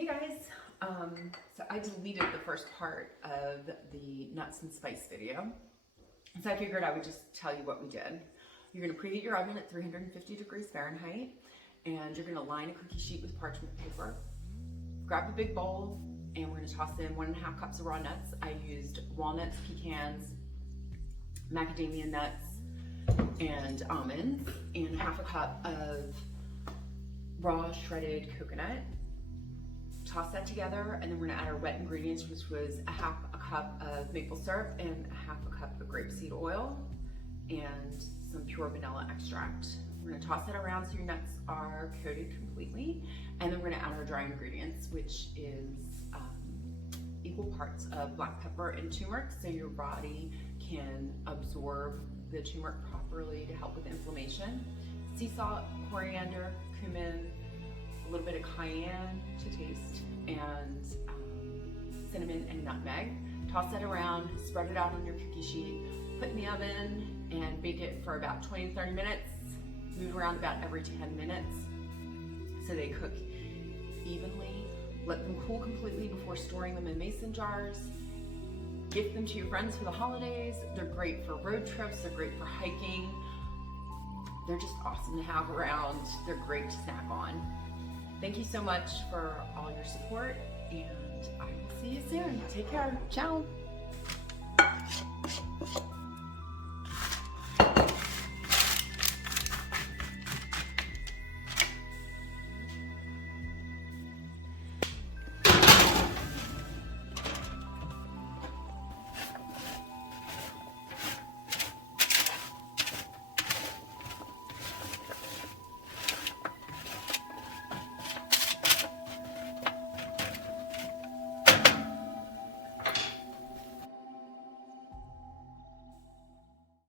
Hey guys, so I deleted the first part of the nuts and spice video. So I figured I would just tell you what we did. You're gonna preheat your oven at 350 degrees Fahrenheit, and you're gonna line a cookie sheet with parchment paper. Grab a big bowl, and we're gonna toss in 1.5 cups of raw nuts. I used walnuts, pecans, macadamia nuts, and almonds, and 1/2 cup of raw shredded coconut. Toss that together, and then we're gonna add our wet ingredients, which was 1/2 cup of maple syrup and 1/2 cup of grapeseed oil and some pure vanilla extract. We're gonna toss it around so your nuts are coated completely, and then we're gonna add our dry ingredients, which is equal parts of black pepper and turmeric, so your body can absorb the turmeric properly to help with inflammation. Sea salt, coriander, cumin, a little bit of cayenne to taste, and cinnamon and nutmeg. Toss that around, spread it out on your cookie sheet, put in the oven, and bake it for about 20 to 30 minutes. Move around about every 10 minutes so they cook evenly. Let them cool completely before storing them in mason jars. Gift them to your friends for the holidays. They're great for road trips, they're great for hiking. They're just awesome to have around. They're great to snack on. Thank you so much for all your support, and I will see you soon. Take care. Ciao.